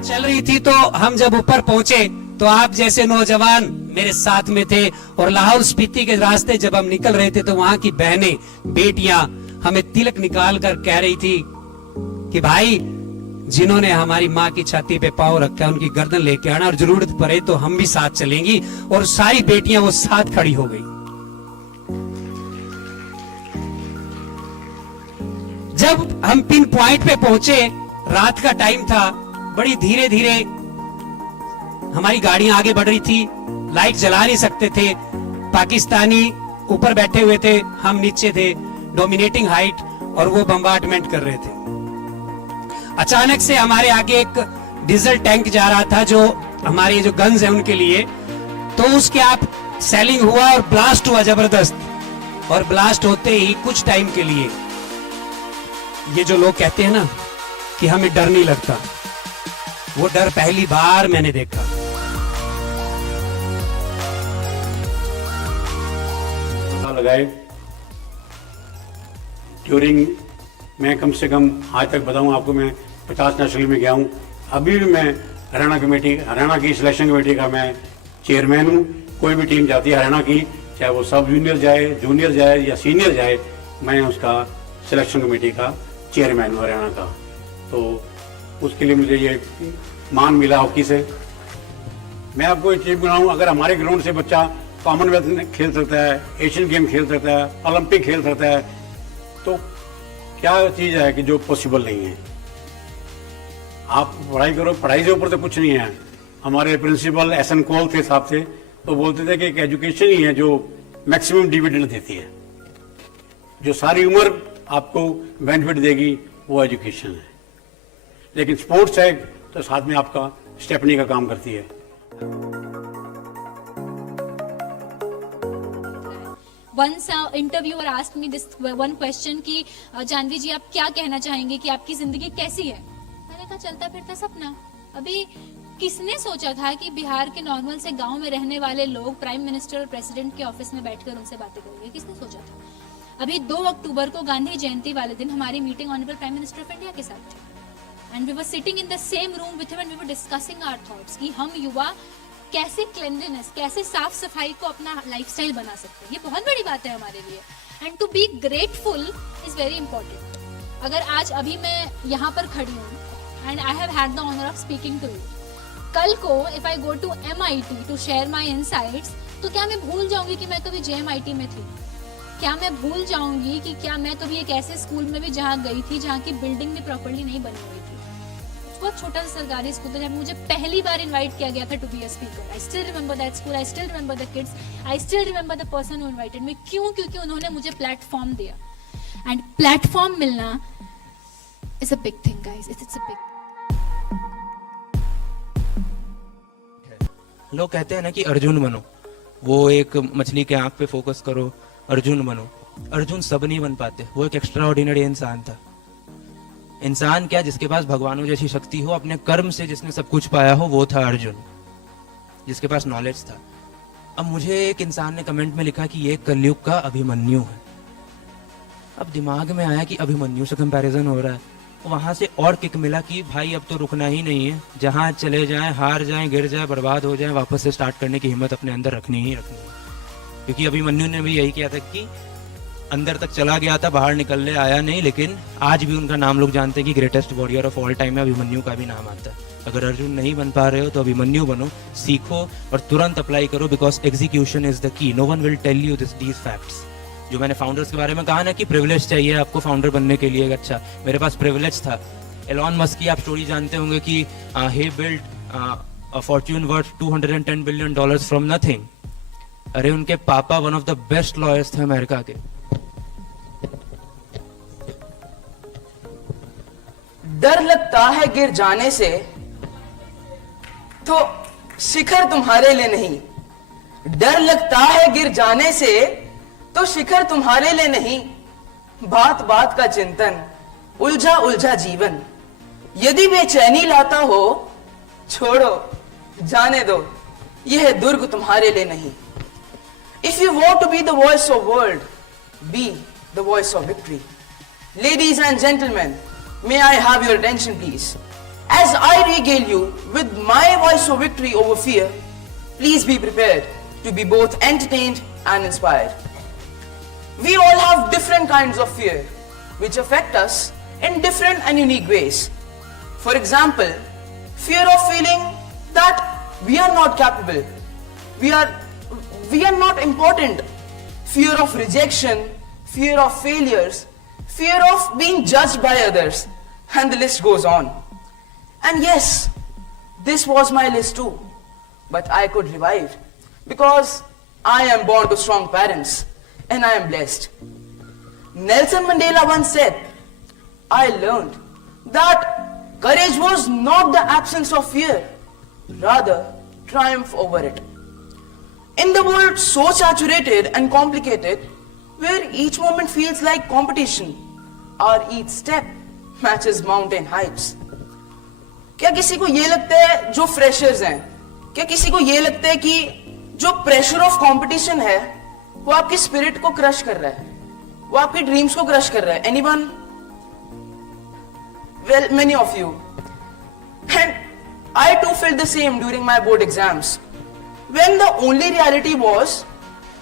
चल रही थी तो हम जब ऊपर पहुंचे तो आप जैसे नौजवान मेरे साथ में थे, और लाहौल स्पीति के रास्ते जब हम निकल रहे थे तो वहां की बहनें बेटियां हमें तिलक निकाल कर कह रही थी कि भाई जिन्होंने हमारी माँ की छाती पे पांव रखा है उनकी गर्दन लेके आना, और जरूरत पड़े तो हम भी साथ चलेंगी। और सारी बेटियां वो साथ खड़ी हो गई। जब हम पिन पॉइंट पे पहुंचे, रात का टाइम था, बड़ी धीरे धीरे हमारी गाड़ियां आगे बढ़ रही थी, लाइट जला नहीं सकते थे। पाकिस्तानी ऊपर बैठे हुए थे, हम नीचे थे, डोमिनेटिंग हाइट, और वो बम्बार्डमेंट कर रहे थे। अचानक से हमारे आगे एक डीजल टैंक जा रहा था जो हमारे जो गन्स हैं उनके लिए, तो उसके आप सेलिंग हुआ और ब्लास्ट हुआ जबरदस्त। और ब्लास्ट होते ही कुछ टाइम के लिए ये जो लोग कहते हैं ना कि हमें डर नहीं लगता, वो डर पहली बार मैंने देखा। लगाए ड्यूरिंग, मैं कम से कम आज तक बताऊं आपको, मैं 50 नेशनल में गया हूं। अभी भी मैं हरियाणा की सिलेक्शन कमेटी का मैं चेयरमैन हूं। कोई भी टीम जाती है हरियाणा की, चाहे वो सब जूनियर जाए, जूनियर जाए या सीनियर जाए, मैं उसका सिलेक्शन कमेटी का चेयरमैन हूँ हरियाणा का। तो उसके लिए मुझे ये मान मिला हॉकी से। मैं आपको एक चीज बनाऊँ, अगर हमारे ग्राउंड से बच्चा कॉमनवेल्थ खेल सकता है, एशियन गेम खेल सकता है, ओलंपिक खेल सकता है, तो क्या चीज़ है कि जो पॉसिबल नहीं है। आप पढ़ाई करो, पढ़ाई से ऊपर तो कुछ नहीं है। हमारे प्रिंसिपल एस.एन. कौल थे साहब थे, तो बोलते थे कि एक एजुकेशन ही है जो मैक्सिमम डिविडेंड देती है, जो सारी उम्र आपको बेनिफिट देगी, वो एजुकेशन है। लेकिन स्पोर्ट्स है तो साथ में आपका स्टेपनी का काम करती है। Once interviewer asked me this one question कि जानवी जी आप क्या कहना चाहेंगे कि आपकी जिंदगी कैसी है। मैंने कहा चलता फिरता सपना। अभी किसने सोचा था कि बिहार के नॉर्मल से गांव में रहने वाले लोग प्राइम मिनिस्टर और प्रेसिडेंट के ऑफिस में बैठकर उनसे बातें करेंगे, किसने सोचा था। अभी 2 अक्टूबर को गांधी जयंती वाले दिन हमारी meeting honourable prime minister of India के साथ थी, and we were sitting in the same room with him and we were discussing our thoughts कि हम युवा कैसे क्लेanलीनेस, कैसे साफ सफाई को अपना लाइफस्टाइल बना सकते हैं। ये बहुत बड़ी बात है हमारे लिए, and to be grateful is very important. अगर आज अभी मैं यहाँ पर खड़ी हूँ and I have had the honour of speaking to you, कल को if I go to MIT to share my insights, तो क्या मैं भूल जाऊंगी कि मैं कभी JMIT में थी? क्या मैं भूल जाऊंगी कि क्या मैं कभी एक ऐसे स्कूल में भी जहाँ गई थी जहाँ की बिल्डिंग भी प्रॉपर्ली नहीं बनी हुई थी? बहुत छोटा सा सरकारी स्कूल था जहाँ मुझे पहली बार इनवाइट किया गया था to be a speaker. I still remember that school, I still remember the kids, I still remember the person who invited me. क्यों? क्योंकि उन्होंने मुझे प्लेटफॉर्म दिया, एंड प्लेटफॉर्म मिलना is a big thing guys, it's a big. लोग कहते हैं ना कि अर्जुन बनो, वो एक मछली के आंख पे फोकस करो, अर्जुन बनो। अर्जुन सब नहीं बन पाते, वो एक एक्स्ट्रा ऑर्डिनरी इंसान था। इंसान क्या, जिसके पास भगवानों जैसी शक्ति हो, अपने कर्म से जिसने सब कुछ पाया हो, वो था अर्जुन, जिसके पास नॉलेज था। अब मुझे एक इंसान ने कमेंट में लिखा कि ये कलयुग का अभिमन्यु है। अब दिमाग में आया कि अभिमन्यु से कंपैरिजन हो रहा है, वहां से और किक मिला कि भाई अब तो रुकना ही नहीं है, जहां चले जाएं, हार जाएं, गिर जाएं, बर्बाद हो जाएं, वापस से स्टार्ट करने की हिम्मत अपने अंदर रखनी ही रखनी है। क्योंकि अभिमन्यु ने भी यही किया था कि अंदर तक चला गया था, बाहर निकलने आया नहीं, लेकिन आज भी उनका नाम लोग जानते हैं कि greatest warrior of all time में अभिमन्यु का भी नाम आता है। अगर अर्जुन नहीं बन पा रहे हो तो अभिमन्यु बनो, सीखो और तुरंत अप्लाई करो, because execution is the key. No one will tell you these facts. जो मैंने फाउंडर्स के बारे में कहा ना कि प्रिविलेज चाहिए आपको फाउंडर बनने के लिए, अच्छा मेरे पास प्रिविलेज था। एलॉन मस्क की आप स्टोरी जानते होंगे कि he built a fortune worth $210 billion from nothing. अरे उनके पापा one of the best lawyers थे अमेरिका के। डर लगता है गिर जाने से, तो शिखर तुम्हारे लिए नहीं। डर लगता है गिर जाने से, तो शिखर तुम्हारे लिए नहीं। बात बात का चिंतन, उलझा उलझा जीवन, यदि बेचैनी लाता हो, छोड़ो जाने दो, यह दुर्ग तुम्हारे लिए नहीं। If you want to be the voice of world, be the voice of victory. Ladies and gentlemen, may I have your attention please? as I regale you with my voice of victory over fear, please be prepared to be both entertained and inspired. We all have different kinds of fear which affect us in different and unique ways. For example, fear of feeling that we are not capable, we are not important, fear of rejection, fear of failures, fear of being judged by others, and the list goes on. And yes, this was my list too, but I could revive because I am born to strong parents and I am blessed. Nelson Mandela once said, I learned that courage was not the absence of fear, rather triumph over it. In the world so saturated and complicated, where each moment feels like competition, or each step matches mountain heights. क्या किसी को ये लगता है जो freshers हैं, क्या किसी को ये लगता है कि जो प्रेशर ऑफ कंपटीशन है वो आपकी स्पिरिट को क्रश कर रहा है, वो आपकी ड्रीम्स को क्रश कर रहा है? Anyone? Well, many of you. And I too felt the same during my board exams, when the only reality was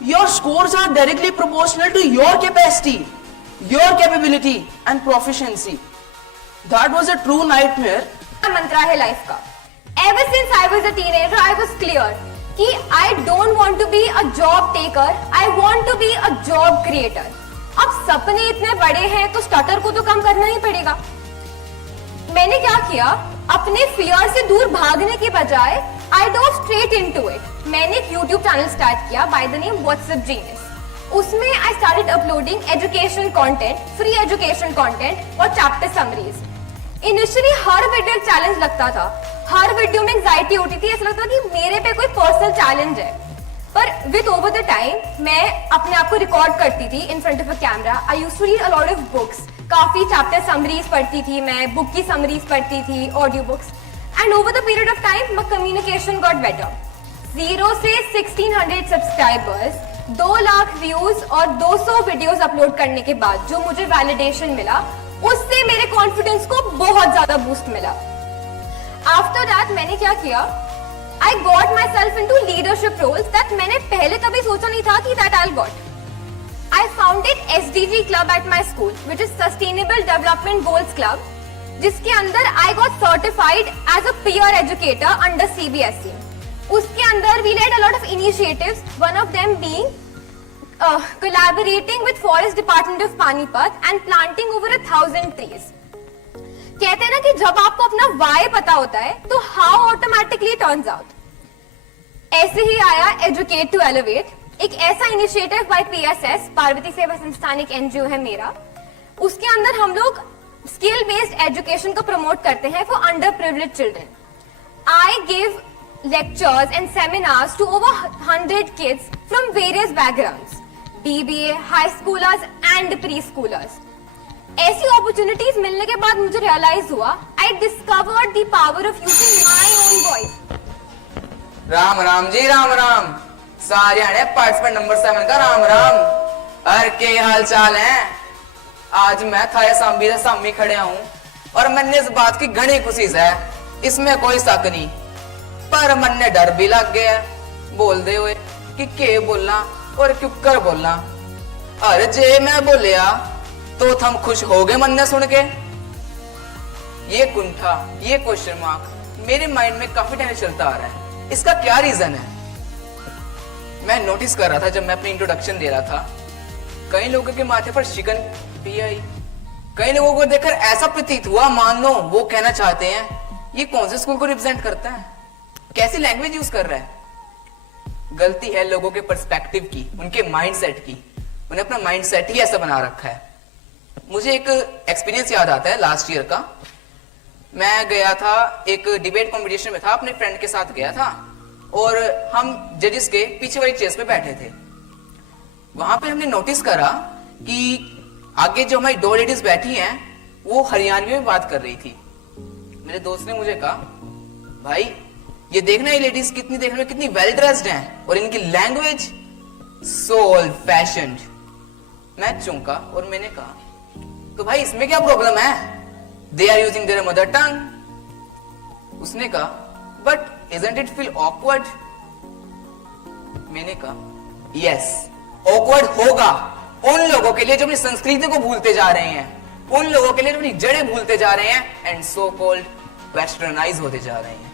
your scores are directly proportional to your capacity, your capability and proficiency. That was a true nightmare. मंत्रा है life का. Ever since I was a teenager, I was clear कि I don't want to be a job taker, I want to be a job creator. अब सपने इतने बड़े हैं तो stutter को तो कम करना ही पड़ेगा. मैंने क्या किया, अपने फियर से दूर भागने के बजाय I dove straight into it. मैंने एक YouTube चैनल स्टार्ट किया by the name WhatsApp Genius. उसमें I started uploading education content, free education content और chapter summaries. Initially हर वीडियो एक चैलेंज लगता था, हर वीडियो में एंजाइटी होती थी, ऐसा लगता था कि मेरे पे कोई पर्सनल चैलेंज है. पर विद ओवर द टाइम मैं अपने आप को रिकॉर्ड करती थी in front of a camera. I used to read a lot of books, काफी चैप्टर समरीज पढ़ती थी मैं, बुक की समरीज पढ़ती थी, audio books. And over the period of time my communication got better. 0 से 1600 सब्सक्राइबर्स, 2 लाख व्यूज और 200 videos upload करने के बाद जो मुझे वैलिडेशन मिला, उससे मेरे कॉन्फिडेंस को बहुत ज्यादा बूस्ट मिला. आफ्टर दैट मैंने क्या किया, I got myself into leadership roles that मैंने पहले कभी सोचा नहीं था कि that I'll got. I founded SDG club at my school, which is Sustainable Development Goals Club, जिसके अंदर I got certified as a peer educator under CBSE. उसके अंदर we led a lot of initiatives, one of them being collaborating with Forest Department of Panipat and planting over 1000 trees. कहते हैं ना कि जब आपको अपना वाई पता होता है तो हाउ ऑटोमेटिकली टर्न्स आउट. ऐसे ही आया एजुकेट टू एलिवेट, एक ऐसा इनिशिएटिव बाय पीएसएस, पार्वती सेवा संस्थान, एक एनजीओ है मेरा. उसके अंदर हम लोग स्किल बेस्ड एजुकेशन को प्रमोट करते हैं for under privileged children. I give lectures and seminars to over 100 kids from various backgrounds, BBA, high schoolers and preschoolers. ऐसी अपॉर्चुनिटीज मिलने के बाद मुझे रियलाइज हुआ, I discovered the power of using my own voice. Ram Ram ji, Ram Ram. सारे आने participant number 7 का राम राम. अरे के हाल चाल है? आज मैं थाया सांबी सामी खड़े हूँ और मैंने इस बात की घनी खुशी है, इसमें कोई शक नहीं. पर मन ने डर भी लग गया बोल दे हुए कि के बोलना और क्यों कर बोलना. अरे जे मैं बोलिया तो थम खुश हो गए मन ने सुन के. ये कुंठा, ये क्वेश्चन मार्क मेरे माइंड में काफी टाइम चलता आ रहा है. इसका क्या रीजन है? मैं नोटिस कर रहा था जब मैं अपनी इंट्रोडक्शन दे रहा था, कई लोगों के माथे पर शिकन भी आई. कई लोगों को देखकर ऐसा प्रतीत हुआ मान लो वो कहना चाहते हैं ये कौन से स्कूल को रिप्रेजेंट करता है, कैसी लैंग्वेज यूज कर रहा है. गलती है लोगों के पर्सपेक्टिव की, उनके माइंडसेट की. उन्हें अपना माइंडसेट ही ऐसा बना रखा है. मुझे एक एक्सपीरियंस याद आता है लास्ट ईयर का. मैं गया था एक डिबेट कंपटीशन में था, अपने फ्रेंड के साथ गया था और हम जजेस के पीछे वाली चेयर्स पे बैठे थे. वहां पे हमने नोटिस करा कि आगे जो हमारी 2 लेडीज बैठी हैं वो हरियाणवी में बात कर रही थी. मेरे दोस्त ने मुझे कहा, भाई ये देखना ये लेडीज कितनी देखने में कितनी वेल ड्रेस्ड हैं और इनकी लैंग्वेज सो ओल्ड फैशन्ड. मैं चौंका और मैंने कहा, तो भाई इसमें क्या प्रॉब्लम है? They are using their mother tongue. उसने कहा, but isn't it feel awkward? मैंने कहा, यस, ऑकवर्ड होगा उन लोगों के लिए जो अपनी संस्कृति को भूलते जा रहे हैं, उन लोगों के लिए जो अपनी जड़ें भूलते जा रहे हैं एंड सो कॉल्ड वेस्टर्नाइज होते जा रहे हैं।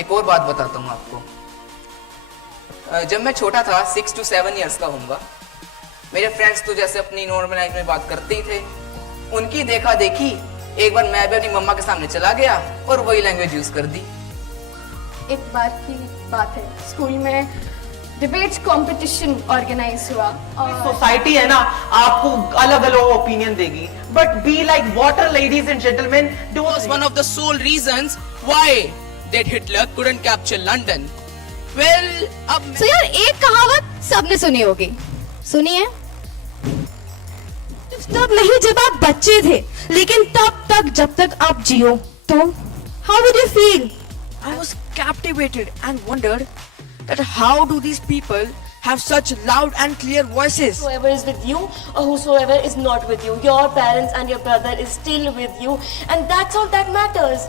एक और बात बताता हूं आपको। जब मैं छोटा था, 6 to 7 इयर्स का होऊंगा, मेरे फ्रेंड्स तो जैसे अपनी नॉर्मल लाइफ में बात करते ही थे, उनकी देखा देखी एक बार मैं भी अपनी मम्मा के सामने चला गया और वही लैंग्वेज यूज कर दी। एक बार की बात है, स्कूल में डिबेट कंपटीशन ऑर्गेनाइज हुआ और सोसाइटी है ना, आपको अलग अलग ओपिनियन देगी, but be like water ladies and gentleman, Was one of the sole reasons why that Hitler couldn't capture London. Well, अब तो यार एक कहावत सबने सुनी होगी, सुनिए, तब नहीं जब आप बच्चे थे, लेकिन तब तक जब तक आप जियो, तो how would you feel? I was captivated and wondered that how do these people have such loud and clear voices? Whoever is with you or whosoever is not with you, your parents and your brother is still with you, and that's all that matters.